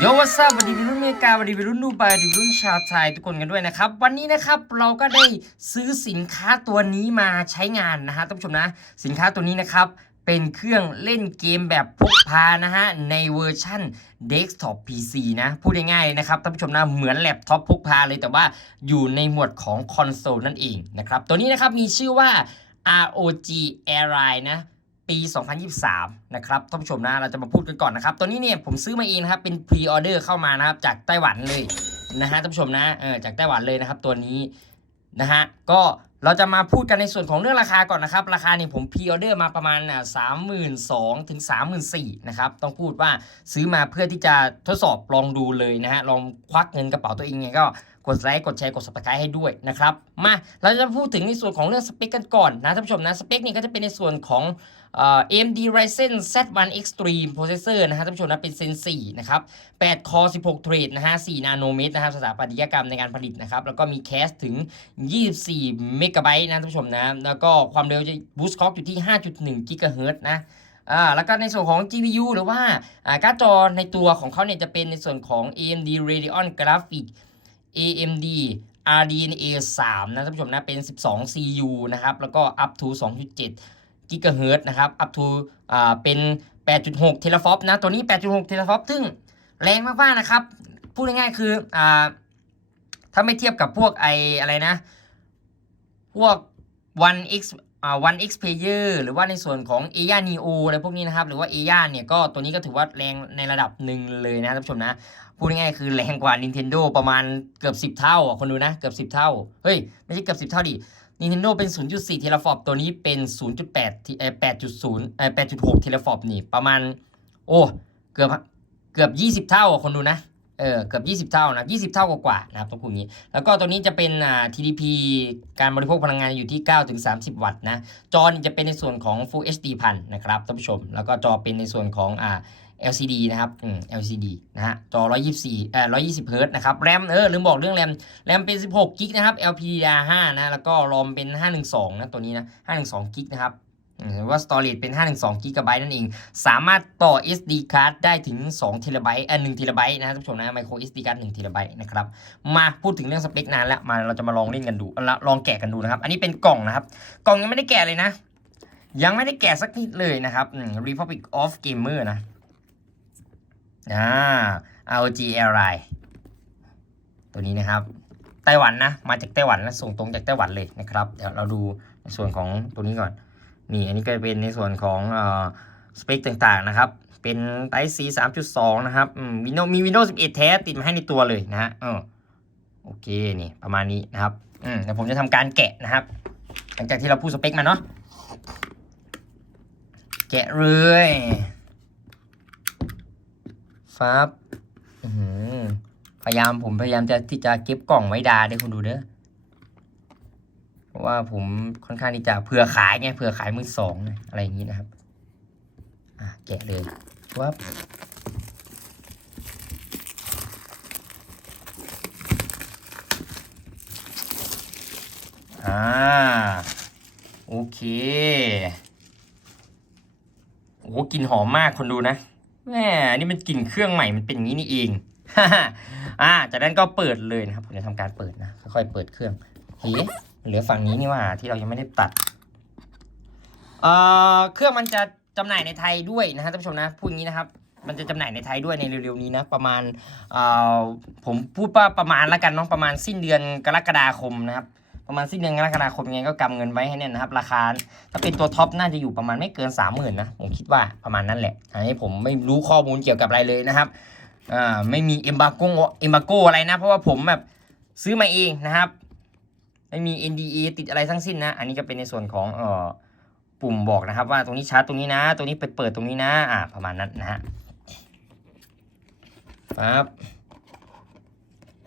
โยวัสวัสดีวัยรุ่นอเมริกาวัสดีวัยรุ่นดูไบวัสดีวัยรุ่นชาวไทยทุกคนกันด้วยนะครับ วันนี้นะครับเราก็ได้ซื้อสินค้าตัวนี้มาใช้งานนะฮะท่านผู้ชมนะ สินค้าตัวนี้นะครับเป็นเครื่องเล่นเกมแบบพกพานะฮะ ในเวอร์ชั่น Desktop PC นะ พูดง่ายๆนะครับท่านผู้ชมนะเหมือนแล็ปท็อปพกพาเลยแต่ว่าอยู่ในหมวดของคอนโซลนั่นเองนะครับ ตัวนี้นะครับมีชื่อว่า ROG Airline นะ ปี 2023 นะครับท่านผู้ชมนะเราจะมาพูดกันก่อนนะครับ ตัวนี้เนี่ยผมซื้อมาเองนะครับ เป็นพรีออเดอร์เข้ามานะครับ จากไต้หวันเลยนะฮะท่านผู้ชมนะเออจากไต้หวันเลยนะครับ ตัวนี้นะฮะก็เราจะมาพูดกันในส่วนของเรื่องราคาก่อนนะครับ ราคาเนี่ยผมพรีออเดอร์มาประมาณอะสามหมื่นสองถึงสามหมื่นสี่นะครับ ต้องพูดว่าซื้อมาเพื่อที่จะทดสอบลองดูเลยนะฮะลองควักเงินกระเป๋าตัวเองไงก็ กดไลค์กดแชร์กด subscribe ให้ด้วยนะครับมาเราจะพูดถึงในส่วนของเรื่องสเปคกันก่อนนะท่านผู้ชมนะสเปคนี่ก็จะเป็นในส่วนของเอ่อ AMD Ryzen Z1 Extreme Processor นะฮะท่านผู้ชมนะเป็น Zen 4นะครับ8 Core 16เทรดนะฮะ4นาโนเมตรนะครับสถาปัตยกรรมในการผลิตนะครับแล้วก็มีแคสถึง 24 เมกะไบต์นะท่านผู้ชมนะแล้วก็ความเร็วจะ boost clock อยู่ที่ 5.1 GHz นะอ่าแล้วก็ในส่วนของ GPU หรือว่าอ่าการ์ดจอในตัวของเขาเนี่ยจะเป็นในส่วนของ AMD Radeon Graphics AMD RDNA 3 นะท่านผู้ชมนะ เป็น 12 CU นะครับ แล้วก็ up to 2.7 GHz นะครับ up to อ่าเป็น 8.6เทราฟอปนะ ตัวนี้ 8.6เทราฟอปซึ่งแรงมากๆนะครับ พูดง่ายๆคือ อ่า ถ้าไม่เทียบกับพวกไออะไรนะ พวก One X อ่า One X Player หรือว่าในส่วนของ a อ a Neo อะไรพวกนี้นะครับ หรือว่า a อ a เนี่ยก็ตัวนี้ก็ถือว่าแรงในระดับหนึ่งเลยนะท่านผู้ชมนะพูดง่ายๆคือแรงกว่า Nintendo ประมาณเกือบ 10 เท่าอะคนดูนะ เกือบ 10 เท่า เฮ้ย ไม่ใช่เกือบ 10 เท่าดิ Nintendo เป็น 0.4 เทราฟอปตัวนี้เป็น 0.8ที่เอ่อ8.0เอ่อ8.6 เทราฟอปนี่ประมาณ โอ้เกือบเกือบ 20 เท่าอะคนดูนะเออเกือบ 20 เท่านะ20 เท่ากว่าๆนะครับต้องพูดอย่างนี้ แล้วก็ตัวนี้จะเป็นอ่า TDP การบริโภคพลังงานอยู่ที่ 9-30 วัตต์นะ จอจะเป็นในส่วนของ Full HD พันนะครับท่านผู้ชม แล้วก็จอเป็นในส่วนของอ่า LCD นะครับอืม LCD นะฮะ จอ 124เอ่อ120เฮิร์ตซ์นะครับ แรม เออ ลืมบอกเรื่องแรม แรมเป็น 16 กิกนะครับ LPDDR5 นะ แล้วก็รอมเป็น 512 นะ ตัวนี้นะ 512 กิกนะครับอืมหรือว่า storage เป็น 512กิกะไบต์นั่นเอง สามารถต่อ SD card ได้ถึง2เทราไบต์เอ่อ1เทราไบต์นะท่านผู้ชมนะ micro SD card 1เทราไบต์นะครับ มาพูดถึงเรื่องสเปคนานแล้ว มาเราจะมาลองเล่นกันดูละลองแกะกันดูนะครับ อันนี้เป็นกล่องนะครับ กล่องยังไม่ได้แกะเลยนะ ยังไม่ได้แกะสักนิดเลยนะครับอืม Republic of Gamer นะ อ่า ROG Airline ตัวนี้นะครับ ไต้หวันนะ มาจากไต้หวันและส่งตรงจากไต้หวันเลยนะครับ เดี๋ยวเราดูในส่วนของตัวนี้ก่อน นี่อันนี้ก็เป็นในส่วนของเอ่อสเปคต่างๆนะครับ เป็น Type C 3.2 นะครับอืม Windows มี Windows 11 แท้ติดมาให้ในตัวเลยนะฮะโอเค นี่ประมาณนี้นะครับอืมเดี๋ยวผมจะทำการแกะนะครับ หลังจากที่เราพูดสเปคมาเนาะแกะเลย ฟับพยายามผมพยายามจะที่จะเก็บกล่องไว้ดาเด้คุณดูเด้อเพราะว่าผมค่อนข้างที่จะเผื่อขายไงเผื่อขายมือสองอะไรอย่างนี้นะครับ อะแกะเลยวับอ่าโอเคโอ้กลิ่นหอมมากคนดูนะ แหมอันนี่มันกลิ่นเครื่องใหม่มันเป็นอย่างนี้นี่เองอ่าจากนั้นก็เปิดเลยนะครับผมจะทำการเปิดนะค่อยๆเปิดเครื่องเฮ้เหลือฝั่งนี้นี่ว่าที่เรายังไม่ได้ตัดเอ่อเครื่องมันจะจำหน่ายในไทยด้วยนะฮะท่านผู้ชมนะพูดอย่างนี้นะครับ มันจะจำหน่ายในไทยด้วยในเร็วๆนี้นะประมาณเอ่อผมพูดว่าประมาณแล้วกันเนาะประมาณสิ้นเดือนกรกฎาคมนะครับ ประมาณสิ้นเดือนกรกฎาคมยังไงก็กำเงินไว้ให้แน่นนะครับ ราคาถ้าเป็นตัวท็อปน่าจะอยู่ประมาณไม่เกินสามหมื่นนะผมคิดว่าประมาณนั้นแหละอันนี้ผมไม่รู้ข้อมูลเกี่ยวกับอะไรเลยนะครับอ่าไม่มีเอ็มบาโกเอ็มบาโกอะไรนะ เพราะว่าผมแบบซื้อมาเองนะครับ ไม่มี NDA ติดอะไรทั้งสิ้นนะ อันนี้ก็เป็นในส่วนของเอ่อปุ่มบอกนะครับ ว่าตรงนี้ชาร์จตรงนี้นะ ตรงนี้ไปเปิดตรงนี้นะ อ่าประมาณนั้นนะฮะปั๊บ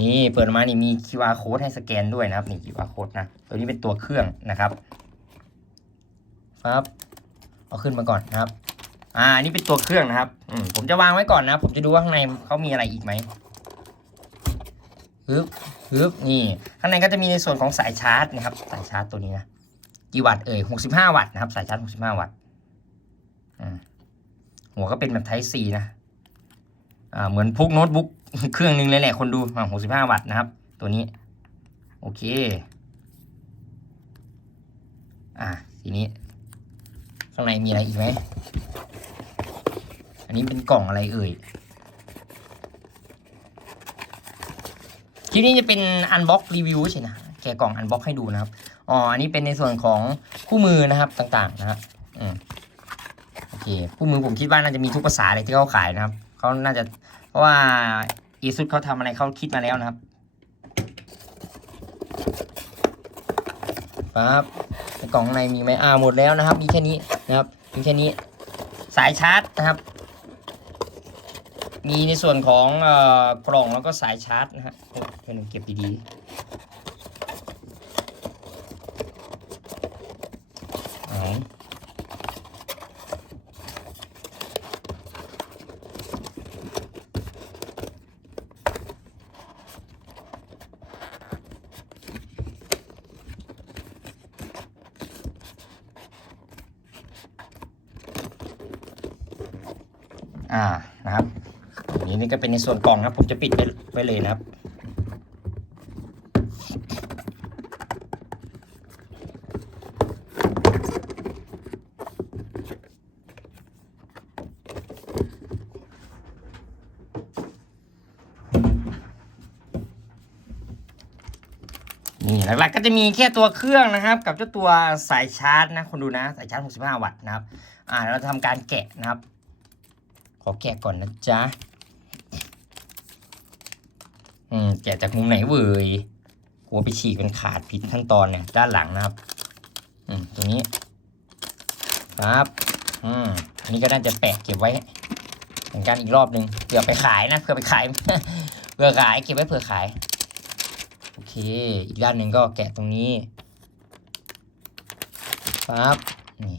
นี่เปิดมานี่มี QR code ให้สแกนด้วยนะครับ นี่ QR code นะ ตัวนี้เป็นตัวเครื่องนะครับปั๊บเอาขึ้นมาก่อนนะครับ อ่าอันนี้เป็นตัวเครื่องนะครับอืมผมจะวางไว้ก่อนนะ ผมจะดูว่าข้างในเขามีอะไรอีกไหมฮึบฮึบนี่ ข้างในก็จะมีในส่วนของสายชาร์จนะครับ สายชาร์จตัวนี้นะ กี่วัตต์เอ่ยหกสิบห้าวัตต์นะครับ สายชาร์จหกสิบห้าวัตต์หัวก็เป็นแบบ Type C นะ อ่า เหมือนพกโน้ตบุ๊ก เครื่องหนึงเลยแหละคนดูอ่าหกสิบห้าวัตต์นะครับ ตัวนี้ โอเค อ่าทีนี้ ข้างในมีอะไรอีกไหม อันนี้เป็นกล่องอะไรเอ่ยคลิปนี้จะเป็นอันบ็อกรีวิวใช่นะแกะกล่องอันบ็อกให้ดูนะครับ อ๋อ อันนี้เป็นในส่วนของคู่มือนะครับต่างๆนะครับอืมโอเคคู่มือผมคิดว่าน่าจะมีทุกภาษาเลยที่เขาขายนะครับเขาน่าจะเพราะว่า อีซุดเขาทำอะไรเขาคิดมาแล้วนะครับปั๊บในกล่องข้างในมีไหมอ่าหมดแล้วนะครับ มีแค่นี้นะครับ มีแค่นี้สายชาร์จนะครับ มีในส่วนของเอ่อกล่องแล้วก็สายชาร์จนะฮะโอ้เพื่อนเก็บดีๆ อ่านะครับอันนี้นี่ก็เป็นในส่วนกล่องนะครับผมจะปิดไว้ไว้เลยนะครับนี่หลักๆก็จะมีแค่ตัวเครื่องนะครับ กับเจ้าตัวสายชาร์จนะคนดูนะสายชาร์จ 65 วัตต์นะครับ อ่าเราจะทำการแกะนะครับ อแกะก่อนนะจ๊ะ อืม แกะจากมุมไหนเว้ยกลัวไปฉีกเป็นขาดผิดขั้นตอนเนี่ย ด้านหลังนะครับ อืม ตรงนี้ ครับ อืม อันนี้ก็น่าจะแปะเก็บไว้เหมือนกันอีกรอบหนึ่งเผื่อไปขายนะเผื่อไปขาย เผื่อขายเก็บไว้เผื่อขาย โอเค อีกด้านหนึ่งก็แกะตรงนี้ปั๊บนี่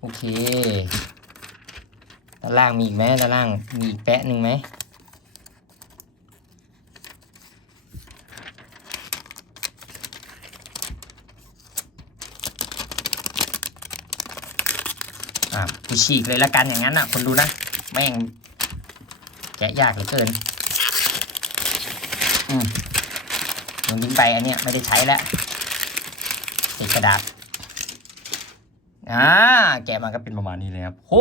โอเคด้านล่างมีอีกไหมด้านล่างมีอีกแปะหนึ่งไหมอะกูฉีกเลยละกันอย่างนั้นอะคนดูนะ แม่งแกะยากเหลือเกิน อืมมันทิ้งไปอันเนี้ยไม่ได้ใช้แล้วติดกระดาษ อ่าแกะมาก็เป็นประมาณนี้เลยครับโห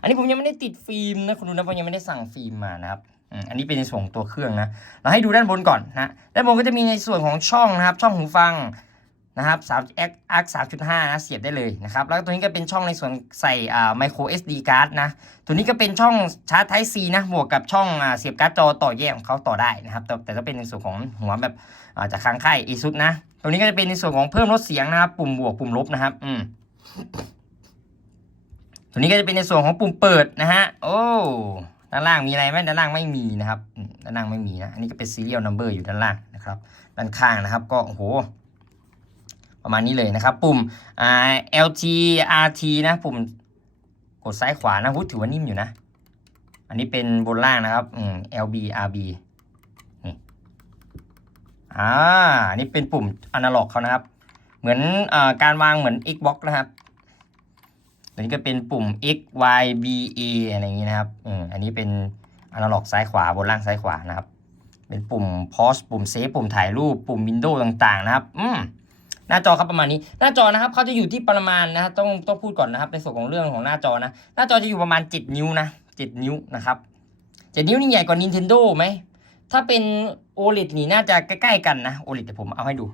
อันนี้ผมยังไม่ได้ติดฟิล์มนะคุณดูนะผมยังไม่ได้สั่งฟิล์มมานะครับอันนี้เป็นในส่วนของตัวเครื่องนะ เราให้ดูด้านบนก่อนนะ ด้านบนก็จะมีในส่วนของช่องนะครับ ช่องหูฟังนะครับ3 x arc 3.5 นะเสียบได้เลยนะครับ แล้วตัวนี้ก็เป็นช่องในส่วนใส่อ่า micro SD card นะ ตัวนี้ก็เป็นช่องชาร์จ Type C นะ บวกกับช่องอ่าเสียบการ์ดจอต่อแยกของเขาต่อได้นะครับ แต่แต่ก็เป็นในส่วนของหัวแบบอ่าจากข้างค่าย ASUS นะ ตัวนี้ก็จะเป็นในส่วนของเพิ่มลดเสียงนะครับ ปุ่มบวกปุ่มลบนะครับ อืม ตัวนี้ก็จะเป็นในส่วนของปุ่มเปิดนะฮะ โอ้ ด้านล่างมีอะไรไหมด้านล่างไม่มีนะครับ ด้านล่างไม่มีนะ อันนี้ก็เป็น serial number อยู่ด้านล่างนะครับ ด้านข้างนะครับ ก็โอ้โห ประมาณนี้เลยนะครับ ปุ่มอ่า LT RT นะ ปุ่มกดซ้ายขวานะหุ้ถือว่านิ่มอยู่นะ อันนี้เป็นบนล่างนะครับอืม LB RB นี่ อ่า อันนี้เป็นปุ่มอนาล็อกเขานะครับ เหมือนอการวางเหมือน Xbox นะครับอันนี้ก็เป็นปุ่ม X Y B A อะไรอย่างนี้นะครับอืมอันนี้เป็นอนาล็อกซ้ายขวาบนล่างซ้ายขวานะครับ เป็นปุ่ม pause ปุ่มเซฟปุ่มถ่ายรูป ปุ่ม Windows ต่างๆนะครับ อืมหน้าจอครับประมาณนี้ หน้าจอนะครับเขาจะอยู่ที่ประมาณนะครับต้องต้องพูดก่อนนะครับในส่วนของเรื่องของหน้าจอนะ หน้าจอจะอยู่ประมาณ 7 นิ้วนะ 7 นิ้วนะครับ 7 นิ้วนี่ใหญ่กว่า Nintendo ไหม ถ้าเป็น OLED นี่น่าจะใกล้ๆกันนะ OLED เดี๋ยวผมเอาให้ดู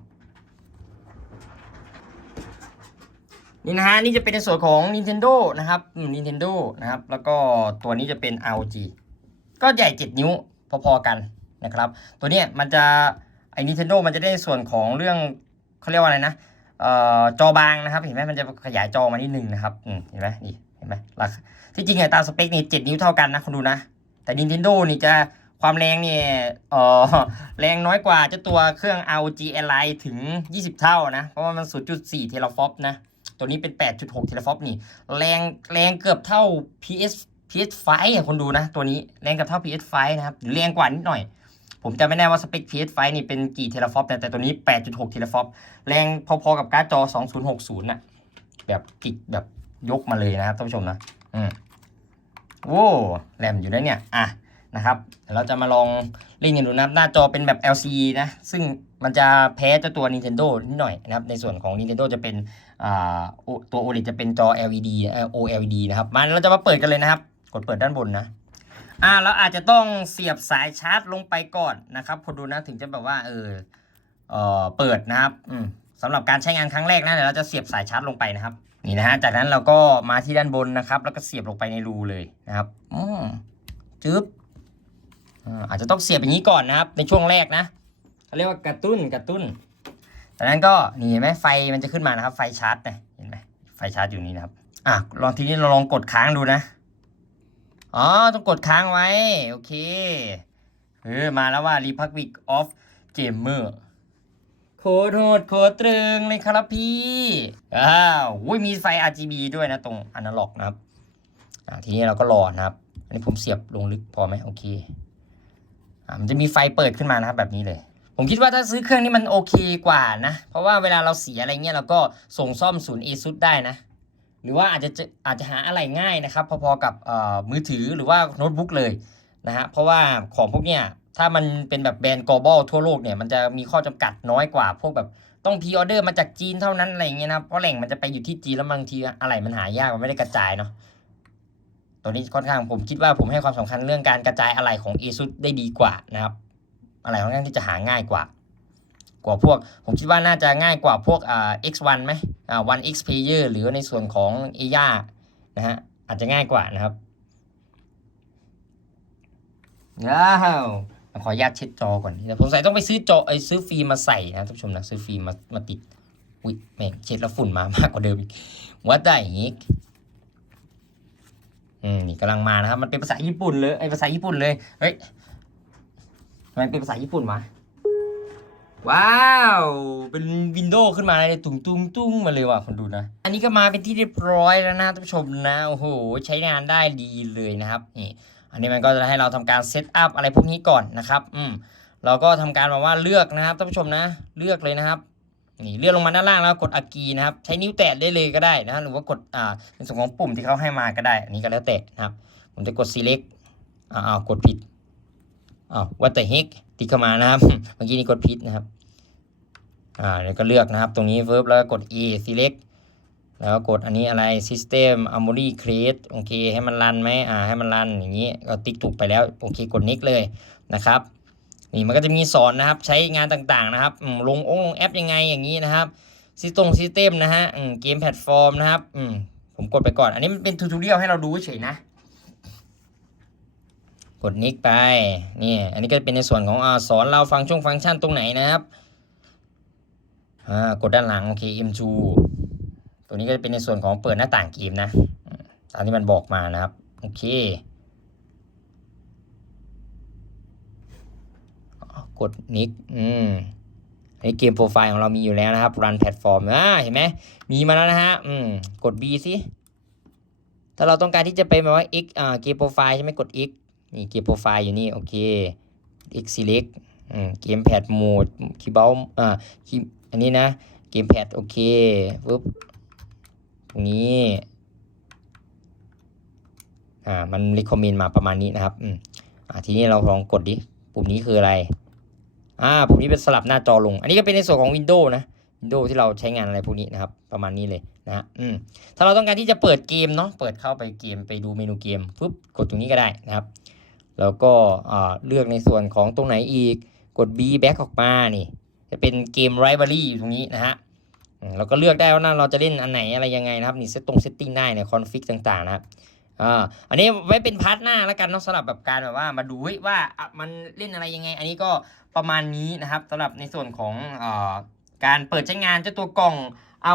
นี่นะฮะนี่จะเป็นในส่วนของ Nintendo นะครับ Nintendo นะครับ แล้วก็ตัวนี้จะเป็น ROG ก็ใหญ่ 7 นิ้วพอๆกันนะครับ ตัวนี้มันจะไอ้ Nintendo มันจะได้ส่วนของเรื่องเขาเรียกว่าอะไรนะเอ่อจอบางนะครับ เห็นไหมมันจะขยายจอมานิดนึงนะครับเห็นไหมนี่เห็นไหมราคาที่จริงอะตามสเปคนี่7นิ้วเท่ากันนะคุณดูนะ แต่ Nintendo นี่จะความแรงเนี่ยเออแรงน้อยกว่าเจ้าตัวเครื่อง ROG Ally ถึง 20 เท่านะ เพราะว่ามัน 0.4 เทราฟอปนะ ตัวนี้เป็น 8.6เทราฟอปนี่แรงแรงเกือบเท่า PS PS5 อะคนดูนะตัวนี้แรงเกือบเท่า PS5 นะครับหรือแรงกว่านิดหน่อย ผมจะไม่แน่ว่าสเปค PS5 นี่เป็นกี่เทราฟอปแต่แต่ตัวนี้ 8.6เทราฟอปแรงพอๆกับการ์ดจอ 2060น่ะแบบกิกแบบยกมาเลยนะครับท่านผู้ชมนะอืมโอ้แรมอยู่ด้วยเนี่ย อะ นะครับเดี๋ยวเราจะมาลองเล่นกันดูนะครับหน้าจอเป็นแบบ LCD นะซึ่งมันจะแพ้เจ้าตัว Nintendo นิดหน่อยนะครับในส่วนของ Nintendo จะเป็นตัว OLED จะเป็นจอ LED OLED นะครับมาเราจะมาเปิดกันเลยนะครับ กดเปิดด้านบนนะอ่าเราอาจจะต้องเสียบสายชาร์จลงไปก่อนนะครับคนดูนะถึงจะแบบว่าเออเออเปิดนะครับอืมสำหรับการใช้งานครั้งแรกนะเดี๋ยวเราจะเสียบสายชาร์จลงไปนะครับนี่นะฮะจากนั้นเราก็มาที่ด้านบนนะครับ แล้วก็เสียบลงไปในรูเลยนะครับอืมจึ๊บ อาจจะต้องเสียบอย่างนี้ก่อนนะครับ ในช่วงแรกนะเขาเรียกว่ากระตุ้นกระตุ้นจากนั้นก็นี่เห็นไหมไฟมันจะขึ้นมานะครับ ไฟชาร์จเนี่ยเห็นไหมไฟชาร์จอยู่นี่นะครับอะลองทีนี้เราลองกดค้างดูนะอ๋อต้องกดค้างไว้ โอเคเออมาแล้วว่า Republic of Gamer โคตรโหดโคตรตรึงเลยครับพี่อ้าวอุ้ยมีไฟ RGB ด้วยนะตรงอนาล็อกนะครับทีนี้เราก็รอนะครับ อันนี้ผมเสียบลงลึกพอไหมโอเค มันจะมีไฟเปิดขึ้นมานะครับแบบนี้เลย ผมคิดว่าถ้าซื้อเครื่องนี้มันโอเคกว่านะ เพราะว่าเวลาเราเสียอะไรเงี้ยเราก็ส่งซ่อมศูนย์ ASUS ได้นะ หรือว่าอาจจะอาจจะหาอะไรง่ายนะครับ พอๆกับมือถือหรือว่าโน้ตบุ๊กเลยนะฮะเพราะว่าของพวกเนี้ยถ้ามันเป็นแบบแบรนด์ global ทั่วโลกเนี่ยมันจะมีข้อจำกัดน้อยกว่า พวกแบบต้องพ r ออเดอร์มาจากจีนเท่านั้นอะไรเงี้ยนะเพราะแหล่งมันจะไปอยู่ที่จีนแล้วบางทีอะไรมันหายากมันไม่ได้กระจายเนาะ ตัวนี้ค่อนข้างผมคิดว่าผมให้ความสำคัญเรื่องการกระจายอะไรของ ASUS ได้ดีกว่านะครับอะไรค่อนข้างที่จะหาง่ายกว่า กว่าพวก ผมคิดว่าน่าจะง่ายกว่าพวกอ่า X1 ไหมอ่า One X Player หรือในส่วนของ a อ a นะฮะอาจจะง่ายกว่านะครับว้าวขออนุญาตเช็ดจอก่อนนะผมใส่ต้องไปซื้อจอไอซื้อฟิล์มมาใส่นะท่านผู้ชมนะซื้อฟิล์มมามาติดอุ้ยแม่งเช็ดแล้วฝุ่นมามากกว่าเดิมอีกว่าได้อย่างงี้ อืมนี่กำลังมานะครับ มันเป็นภาษาญี่ปุ่นเลยไอภาษาญี่ปุ่นเลยเฮ้ยทำไมเป็นภาษาญี่ปุ่นวะว้าว เป็นวินโดว์ขึ้นมาเลยตุ้งตุ้งตุ้งมาเลยว่ะคนดูนะ อันนี้ก็มาเป็นที่เรียบร้อยแล้วนะท่านผู้ชมนะโอ้โหใช้งานได้ดีเลยนะครับนี่อันนี้มันก็จะให้เราทำการเซตอัพอะไรพวกนี้ก่อนนะครับ อืมเราก็ทำการแบบว่าเลือกนะครับท่านผู้ชมนะ เลือกเลยนะครับ นี่เลื่อนลงมาด้านล่างแล้วกดอากีนะครับ ใช้นิ้วแตะได้เลยก็ได้นะหรือว่ากดอ่าในส่วนของปุ่มที่เขาให้มาก็ได้อันนี้ก็แล้วแต่นะครับ ผมจะกด select อ้าวกดผิดอ้าว what the heck ติดเข้ามานะครับเมื่อกี้นี่กดผิดนะครับอ่าแล้วก็เลือกนะครับ ตรงนี้ verb แล้วก็กด e select แล้วก็กดอันนี้อะไร system armory create โอเค ให้มันรันไหมอ่าให้มันรันอย่างนี้ก็ติ๊กถูกไปแล้ว โอเค กด next เลยนะครับ นี่มันก็จะมีสอนนะครับ ใช้งานต่างๆนะครับลงองลงแอปยังไงอย่างนี้นะครับซิสตงซิสเต็มนะฮะเกมแพลตฟอร์มนะครับอืผมกดไปก่อน อันนี้มันเป็นทูทูเรียลให้เราดูเฉยนะกดนิกไปนี่อันนี้ก็เป็นในส่วนของอสอนเราฟังช่วงฟังก์ชันตรงไหนนะครับกดด้านหลังโอเค M2 ตัวนี้ก็จะเป็นในส่วนของเปิดหน้าต่างเกมนะตามที่มันบอกมานะครับ โอเคอ๋อ กดนิกอืมอันนี้เกมโปรไฟล์ของเรามีอยู่แล้วนะครับ run platform อ่าเห็นไหมมีมาแล้วนะฮะอืมกด B สิถ้าเราต้องการที่จะไปแบบว่า x อ่าเกมโปรไฟล์ใช่ไหมกด x นี่เกมโปรไฟล์อยู่นี่โอเค x select อืมเกมแพดโหมดคีย์เบลอ่าคีย์อันนี้นะเกมแพดโอเคปึ๊บตรงนี้อ่ามัน recommend มาประมาณนี้นะครับอืมอ่าทีนี้เราลองกดดิปุ่มนี้คืออะไร อ่าปุ่มนี้เป็นสลับหน้าจอลง อันนี้ก็เป็นในส่วนของ Windows นะ Windows ที่เราใช้งานอะไรพวกนี้นะครับ ประมาณนี้เลยนะฮะอืมถ้าเราต้องการที่จะเปิดเกมเนาะเปิดเข้าไปเกมไปดูเมนูเกมปุ๊บกดตรงนี้ก็ได้นะครับ แล้วก็อ่าเลือกในส่วนของตรงไหนอีกกด B back ออกมานี่จะเป็นเกม Rivalry อยู่ตรงนี้นะฮะอืมเราก็เลือกได้ว่าเราจะเล่นอันไหนอะไรยังไงนะครับนี่เซตตรงเซตติ้งได้เนี่ยคอนฟิกต่างๆนะครับ อ่าอันนี้ไว้เป็นพาร์ทหน้าแล้วกันเนาะสำหรับแบบการแบบว่ามาดูว่ามันเล่นอะไรยังไง อันนี้ก็ประมาณนี้นะครับสำหรับในส่วนของอ่าการเปิดใช้งานเจ้าตัวกล่อง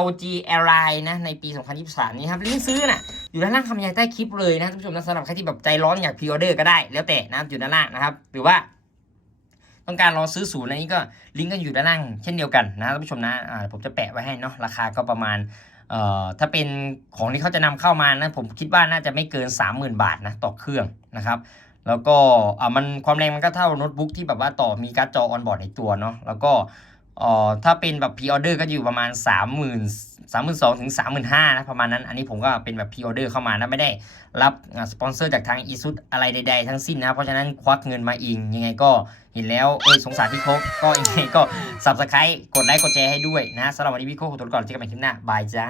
LG Ally นะในปี 2023 นี้ครับลิงก์ซื้อน่ะอยู่ด้านล่างคำบรรยายใต้คลิปเลยนะท่านผู้ชมนะสำหรับใครที่แบบใจร้อนอยากพ r ออเดอร์ก็ได้ แล้วแต่นะครับอยู่ด้านล่างนะครับ หรือว่าต้องการรอซื้อศูนย์อันนี้ก็ลิงก์ก็อยู่ด้านล่างเช่นเดียวกันนะท่านผู้ชมนะผมจะแปะไว้ให้เนาะราคาก็ประมาณ ถ้าเป็นของที่เขาจะนำเข้ามานะผมคิดว่าน่าจะไม่เกิน 30,000 บาทนะต่อเครื่องนะครับแล้วก็อ่ามันความแรงมันก็เท่าโน้ตบุ๊กที่แบบว่าต่อมีการ์ดจอออนบอร์ดในตัวเนาะแล้วก็ อ๋อถ้าเป็นแบบพ r ออเดอร์ก็อยู่ประมาณ 3 0 0 0 0 3 2 0 0ถึง35,000นะประมาณนั้น อันนี้ผมก็เป็นแบบพ r ออเดอร์เข้ามานะไม่ได้รับสปอนเซอร์จากทางอีซุดอะไรใด ๆ ทั้งสิ้นนะ เพราะฉะนั้นควักเงินมาเองยังไงก็เห็นแล้วเออสงสารพี่โคกก็ยังไงก็ subscribe กดไลค์กดแชร์ให้ด้วยนะสำหรับวันนี้พี่โคกขอตัวก่อนเจอกันใหม่คลิปหน้าบายจ้า